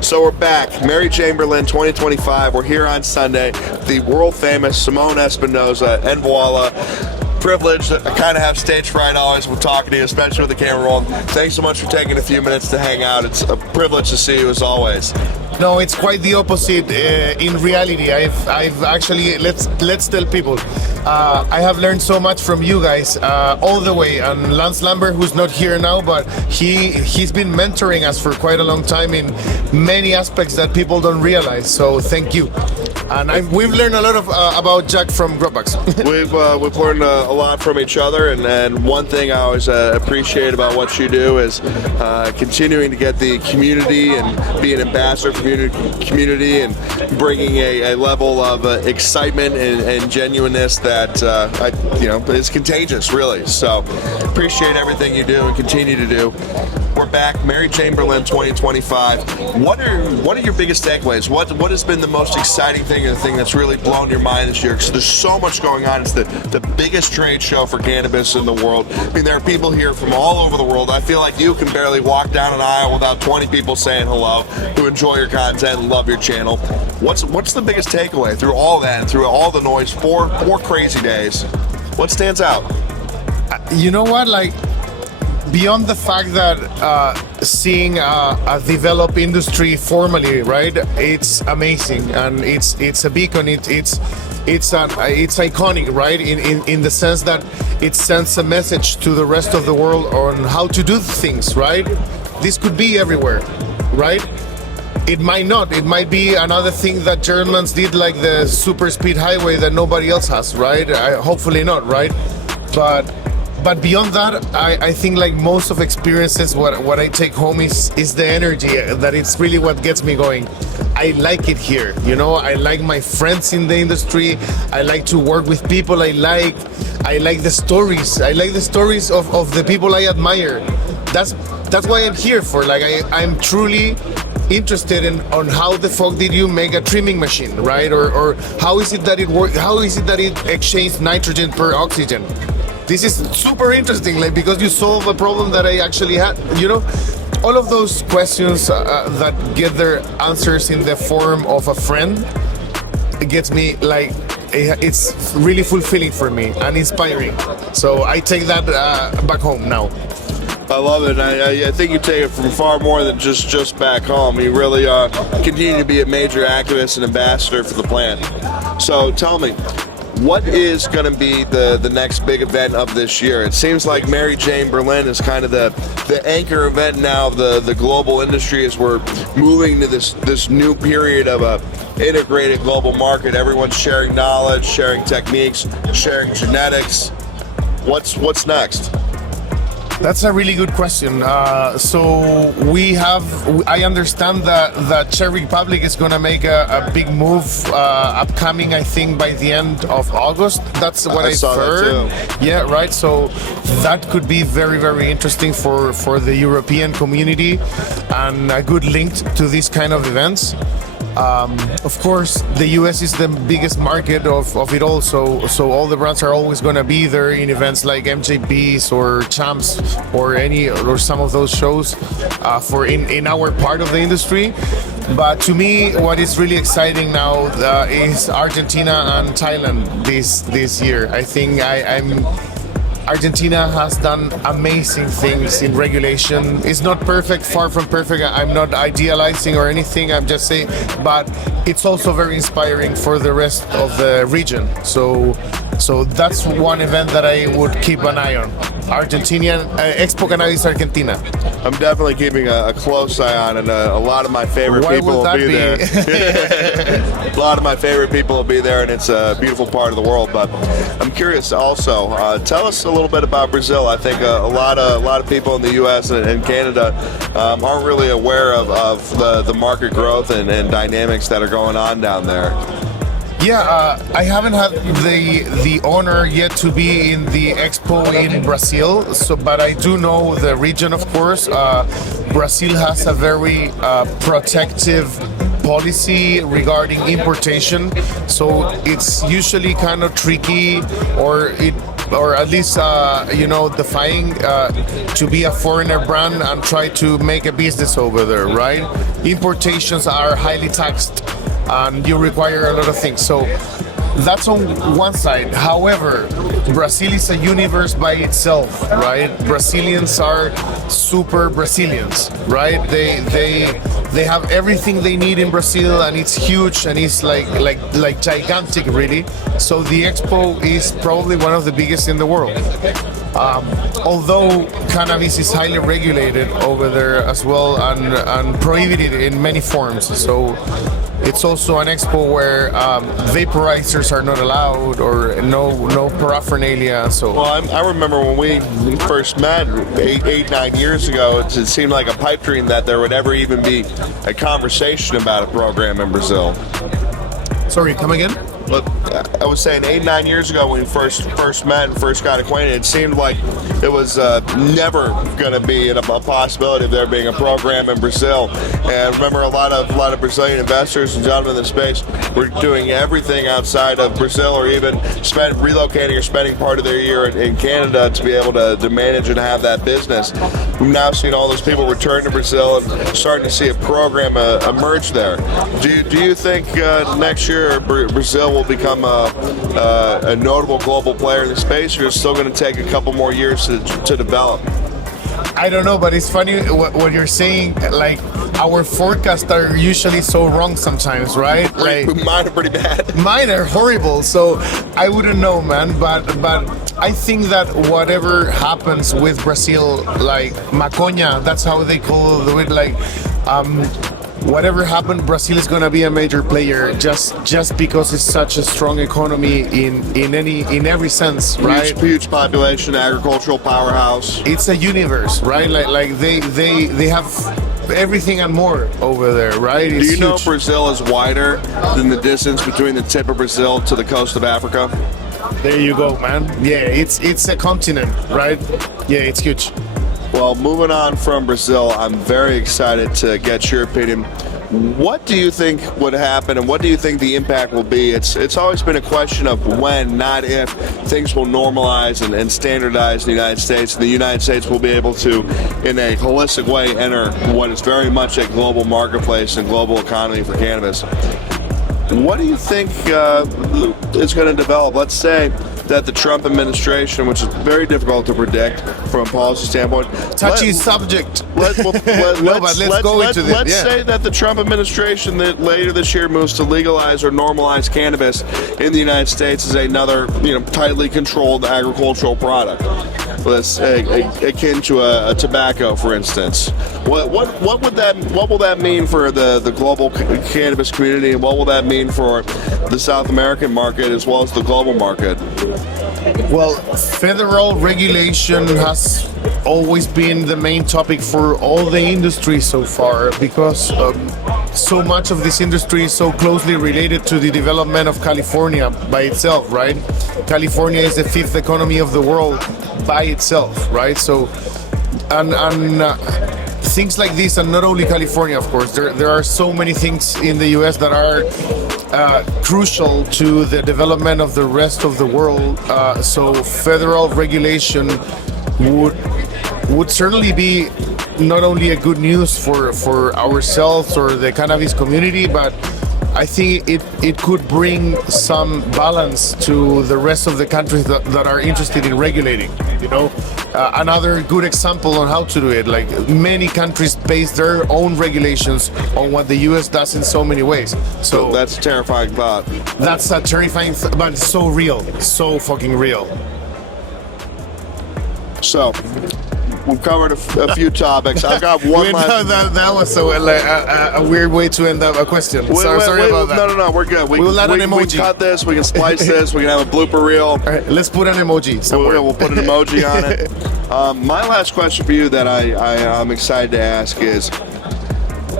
So we're back. Mary Chamberlain 2025. We're here on Sunday. The world famous Simone Espinosa, En Vola. Privileged. I kind of have stage fright always when talking to you, especially with the camera rolling. Thanks so much for taking a few minutes to hang out. It's a privilege to see you as always. No, it's quite the opposite. In reality, I've actually let's tell people. I have learned so much from you guys all the way. And Lance Lambert, who's not here now, but he's been mentoring us for quite a long time in many aspects that people don't realize. So thank you. And we've learned a lot about Jack from Grubbox. We've learned a lot from each other, and one thing I always appreciate about what you do is continuing to get the community and be an ambassador for community and bringing a level of excitement and genuineness that is contagious, really. So appreciate everything you do and continue to do. We're back, Mary Chamberlain 2025. What are your biggest takeaways? What has been the most exciting thing, and the thing that's really blown your mind this year? Because there's so much going on. It's the biggest trade show for cannabis in the world. I mean, there are people here from all over the world. I feel like you can barely walk down an aisle without 20 people saying hello, who enjoy your content and love your channel. What's the biggest takeaway through all that, and through all the noise, four crazy days? What stands out? You know what, beyond the fact that seeing a developed industry formally, right? It's amazing, and it's a beacon. It's iconic, right? In the sense that it sends a message to the rest of the world on how to do things, right? This could be everywhere, right? It might not. It might be another thing that Germans did, like the super speed highway that nobody else has, right? Hopefully not, right? But beyond that, I think most of experiences, what I take home is the energy. That it's really what gets me going. I like it here, I like my friends in the industry. I like to work with people I like the stories. I like the stories of the people I admire. That's why I'm here for. I'm truly interested on how the fuck did you make a trimming machine, right? Or how is it that it works? How is it that it exchanged nitrogen per oxygen? This is super interesting, because you solve a problem that I actually had, all of those questions that get their answers in the form of a friend, it gets me it's really fulfilling for me and inspiring. So I take that back home now. I love it. I think you take it from far more than just back home. You really continue to be a major activist and ambassador for the plant. So tell me, what is going to be the next big event of this year? It seems like Mary Chamberlain is kind of the anchor event now of the global industry as we're moving to this new period of a integrated global market. Everyone's sharing knowledge, sharing techniques, sharing genetics. What's next? That's a really good question. So I understand that Czech Republic is going to make a big move upcoming, I think, by the end of August. That's what I've heard. That too. Yeah, right. So that could be very, very interesting for the European community, and a good link to these kind of events. Of course, the US is the biggest market of it all, so all the brands are always going to be there in events like MJBs or Champs or some of those shows for in our part of the industry. But to me, what is really exciting now is Argentina and Thailand this year. I think Argentina has done amazing things in regulation. It's not perfect, far from perfect. I'm not idealizing or anything, I'm just saying, but it's also very inspiring for the rest of the region. So that's one event that I would keep an eye on. Argentinian Expo Cannabis Argentina. I'm definitely keeping a close eye on it. A lot of my favorite people will be there. A lot of my favorite people will be there, and it's a beautiful part of the world. But I'm curious also, tell us a little bit about Brazil. I think a lot of people in the U.S. and Canada aren't really aware of the market growth and dynamics that are going on down there. Yeah, I haven't had the honor yet to be in the expo in Brazil, but I do know the region, of course. Brazil has a very protective policy regarding importation, so it's usually kind of tricky, or or at least defying to be a foreigner brand and try to make a business over there, right? Importations are highly taxed, and you require a lot of things. So that's on one side. However, Brazil is a universe by itself, right? Brazilians are super Brazilians, right? They have everything they need in Brazil, and it's huge, and it's like gigantic, really. So the expo is probably one of the biggest in the world. Although cannabis is highly regulated over there as well, and prohibited in many forms. So it's also an expo where vaporizers are not allowed, or no paraphernalia. So I remember when we first met 9 years ago, it seemed like a pipe dream that there would ever even be a conversation about a program in Brazil. Sorry, come again? Look, I was saying 9 years ago when we first met and first got acquainted, it seemed like it was never going to be a possibility of there being a program in Brazil. And remember, a lot of Brazilian investors and gentlemen in the space were doing everything outside of Brazil, or even relocating or spending part of their year in Canada to be able to manage and have that business. We've now seen all those people return to Brazil and starting to see a program emerge there. Do you think next year Brazil will become a notable global player in the space, or is it still going to take a couple more years to develop? I don't know, but it's funny what you're saying. Like, our forecasts are usually so wrong sometimes, right? Like, mine are pretty bad. Mine are horrible, so I wouldn't know, man. But I think that whatever happens with Brazil, like maconha, that's how they call it. Like, whatever happened, Brazil is gonna be a major player just because it's such a strong economy in every sense, right? Huge population, agricultural powerhouse. It's a universe, right? Like they have everything and more over there, right? Do you know Brazil is wider than the distance between the tip of Brazil to the coast of Africa? There you go, man. Yeah, it's a continent, right? Yeah, it's huge. Well, moving on from Brazil, I'm very excited to get your opinion. What do you think would happen, and what do you think the impact will be? It's always been a question of when, not if, things will normalize and standardize in the United States, and the United States will be able to, in a holistic way, enter what is very much a global marketplace and global economy for cannabis. What do you think is going to develop? Let's say that the Trump administration, which is very difficult to predict from a policy standpoint. Touchy subject. Let's go into this. Let's say that the Trump administration that later this year moves to legalize or normalize cannabis in the United States as another, tightly controlled agricultural product. Let's akin to a tobacco, for instance. What will that mean for the global cannabis community, and what will that mean for the South American market as well as the global market? Well, federal regulation has always been the main topic for all the industry so far, because so much of this industry is so closely related to the development of California by itself, right? California is the fifth economy of the world by itself, right? So, and things like this, and not only California, of course, there are so many things in the US that are crucial to the development of the rest of the world. So federal regulation would certainly be not only a good news for ourselves or the cannabis community, but I think it could bring some balance to the rest of the countries that are interested in regulating. Another good example on how to do it, like many countries base their own regulations on what the US does in so many ways. So that's a terrifying thought. That's a terrifying but it's so real, so fucking real. So we've covered a few topics. I've got one last. That was so a weird way to end up a question. Sorry about that. No, we're good. We'll add an emoji. We cut this. We can splice this. We can have a blooper reel. All right, let's put an emoji somewhere. We'll put an emoji on it. My last question for you that I'm excited to ask is,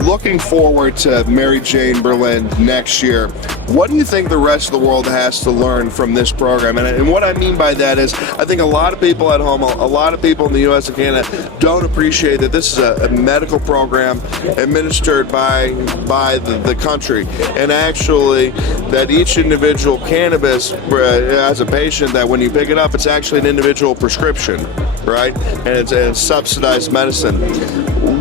looking forward to Mary Jane Berlin next year, what do you think the rest of the world has to learn from this program? And what I mean by that is, I think a lot of people at home, a lot of people in the U.S. and Canada don't appreciate that this is a medical program administered by the country, and actually that each individual cannabis as a patient, that when you pick it up, it's actually an individual prescription, right? And it's subsidized medicine.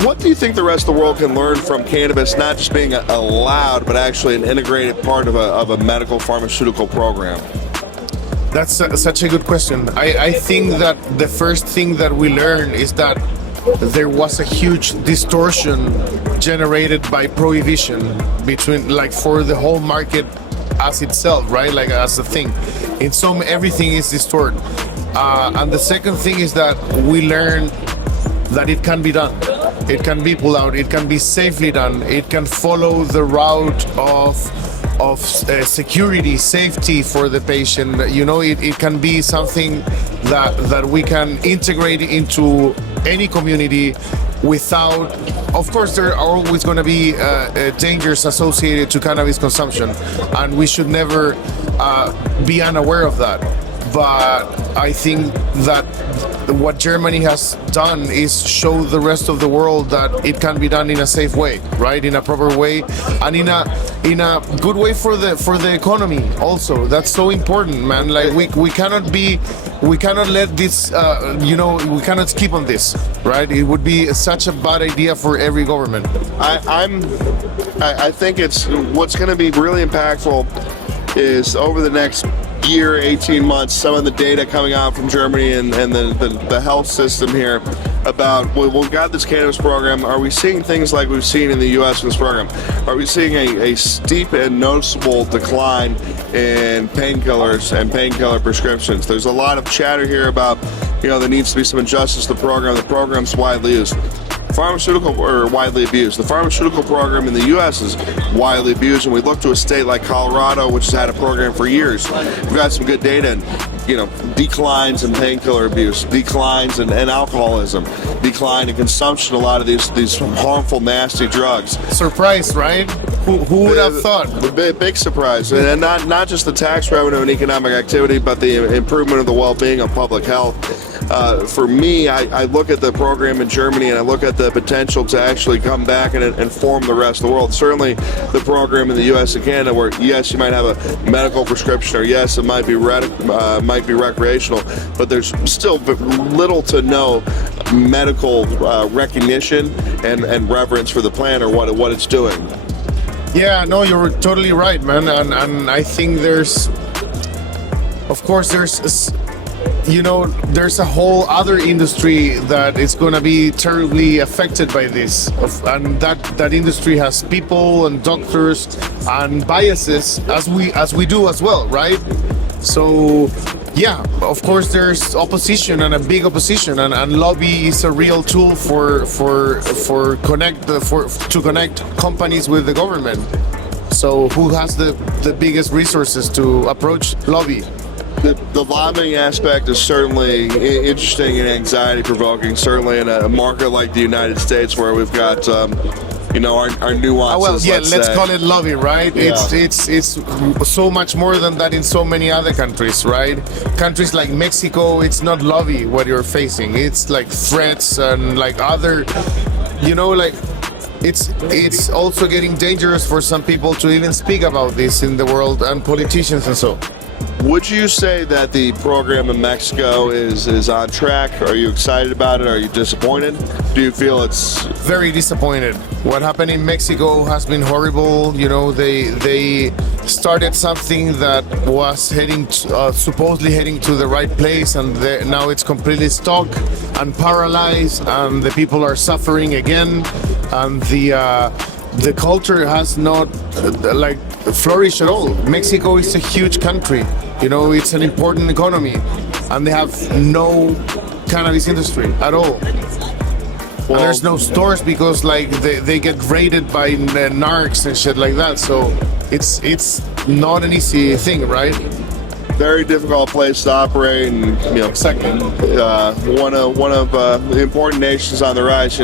What do you think the rest of the world can learn from cannabis not just being allowed, but actually an integrated part of a medical pharmaceutical program? That's such a good question. I think that the first thing that we learn is that there was a huge distortion generated by prohibition between, like, for the whole market as itself, right? Like as a thing. In some, everything is distorted. And the second thing is that we learn that it can be done. It can be pulled out. It can be safely done. It can follow the route of security, safety for the patient. You know, it can be something that we can integrate into any community without. Of course, there are always going to be dangers associated to cannabis consumption, and we should never be unaware of that. But I think that what Germany has done is show the rest of the world that it can be done in a safe way, right? In a proper way, and in a good way for the economy also. That's so important, man. Like we cannot let this we cannot skip on this, right? It would be such a bad idea for every government. I think it's what's going to be really impactful is over the next year, 18 months, some of the data coming out from Germany and the health system here about, well, we've got this cannabis program. Are we seeing things like we've seen in the U.S. with this program? Are we seeing a steep and noticeable decline in painkillers and painkiller prescriptions? There's a lot of chatter here about, there needs to be some adjustments to the program. The program's widely used. Widely abused. The pharmaceutical program in the U.S. is widely abused, and we look to a state like Colorado, which has had a program for years. We've got some good data, and declines in painkiller abuse, declines in alcoholism, decline in consumption of a lot of these harmful, nasty drugs. Surprise, right? Who would have thought? Big surprise, and not just the tax revenue and economic activity, but the improvement of the well-being of public health. For me, I look at the program in Germany and I look at the potential to actually come back and inform the rest of the world. Certainly the program in the U.S. and Canada, where yes, you might have a medical prescription, or yes, it might be recreational, but there's still little to no medical recognition and reverence for the plant or what it's doing. Yeah, no, you're totally right, man. And I think there's a whole other industry that is going to be terribly affected by this, and that industry has people and doctors and biases as we do as well, right? So yeah, of course there's opposition, and a big opposition, and lobby is a real tool to connect companies with the government. So who has the biggest resources to approach lobby? The lobbying aspect is certainly interesting and anxiety-provoking, certainly in a market like the United States, where we've got our nuances. Let's call it lobby, right? Yeah. It's so much more than that in so many other countries, right? Countries like Mexico, it's not lobby what you're facing. It's like threats and like other, it's also getting dangerous for some people to even speak about this in the world, and politicians and so. Would you say that the program in Mexico is on track? Are you excited about it? Are you disappointed? Do you feel it's... Very disappointed. What happened in Mexico has been horrible. They started something that was supposedly heading to the right place, and now it's completely stuck and paralyzed, and the people are suffering again, and the culture has not flourished at all. Mexico is a huge country. It's an important economy, and they have no cannabis industry at all. Well, and there's no stores because they get raided by narcs and shit like that. So it's not an easy thing, right? very difficult place to operate, and Exactly. one of the important nations on the rise.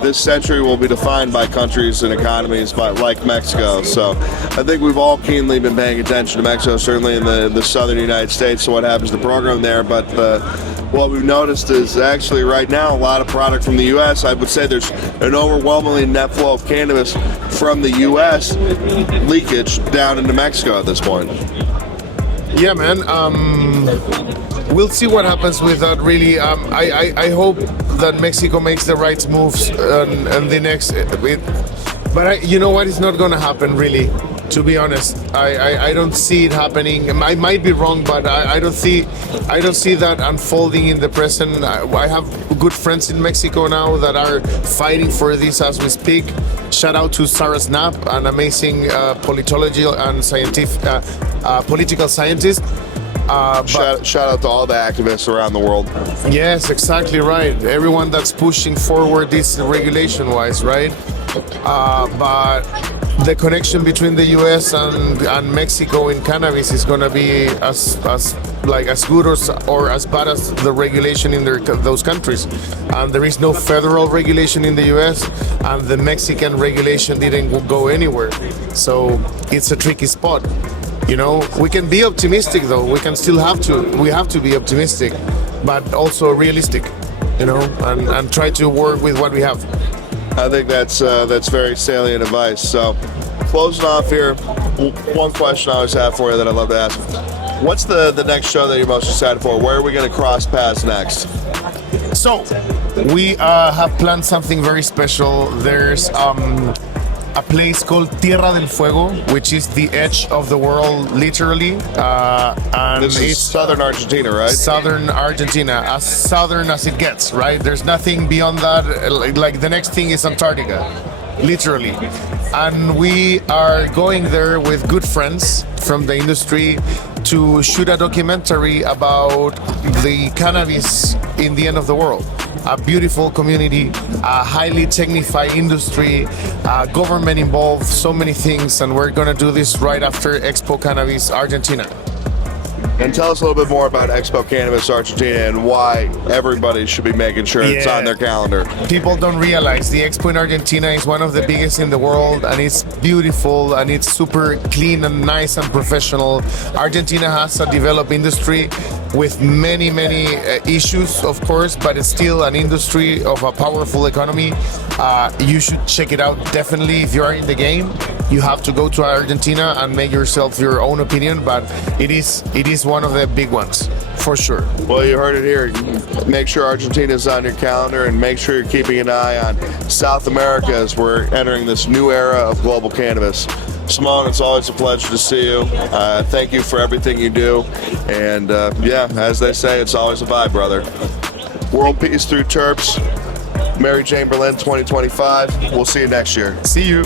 This century will be defined by countries and economies like Mexico. So I think we've all keenly been paying attention to Mexico, certainly in the southern United States, so what happens to the program there. But what we've noticed is actually right now a lot of product from the U.S. I would say there's an overwhelmingly net flow of cannabis from the U.S. leakage down into Mexico at this point. Yeah, man. We'll see what happens with that. Really, I hope that Mexico makes the right moves and the next. But you know what? It's not going to happen, really. To be honest, I don't see it happening. I might be wrong, but I don't see that unfolding in the present. I have good friends in Mexico now that are fighting for this as we speak. Shout out to Sarah Snap, an amazing politology and political scientist. Shout out to all the activists around the world. Yes, exactly right. Everyone that's pushing forward this regulation-wise, right? But the connection between the U.S. and Mexico in cannabis is going to be as good or as bad as the regulation in those countries. And there is no federal regulation in the U.S. and the Mexican regulation didn't go anywhere. So it's a tricky spot. We can be optimistic though. We have to be optimistic, but also realistic. And try to work with what we have. I think that's very salient advice. So, closing off here, one question I always have for you that I'd love to ask: what's the next show that you're most excited for? Where are we going to cross paths next? So, we have planned something very special. There's a place called Tierra del Fuego, which is the edge of the world, literally. And this is southern Argentina, right? Southern Argentina, as southern as it gets, right? There's nothing beyond that. Like the next thing is Antarctica, literally. And we are going there with good friends from the industry to shoot a documentary about the cannabis in the end of the world. A beautiful community, a highly technified industry, government involved, so many things, and we're gonna do this right after Expo Cannabis Argentina. And tell us a little bit more about Expo Cannabis Argentina and why everybody should be making sure it's on their calendar. People don't realize the Expo in Argentina is one of the biggest in the world, and it's beautiful and it's super clean and nice and professional. Argentina has a developed industry with many issues, of course, but it's still an industry of a powerful economy. You should check it out definitely. If you are in the game, you have to go to Argentina and make yourself your own opinion, but it is one of the big ones for sure. Well, you heard it here. Make sure Argentina is on your calendar, and make sure you're keeping an eye on South America as we're entering this new era of global cannabis. Simone, it's always a pleasure to see you. Thank you for everything you do. And as they say, it's always a vibe, brother. World peace through terps. Mary Jane Berlin 2025. We'll see you next year. See you.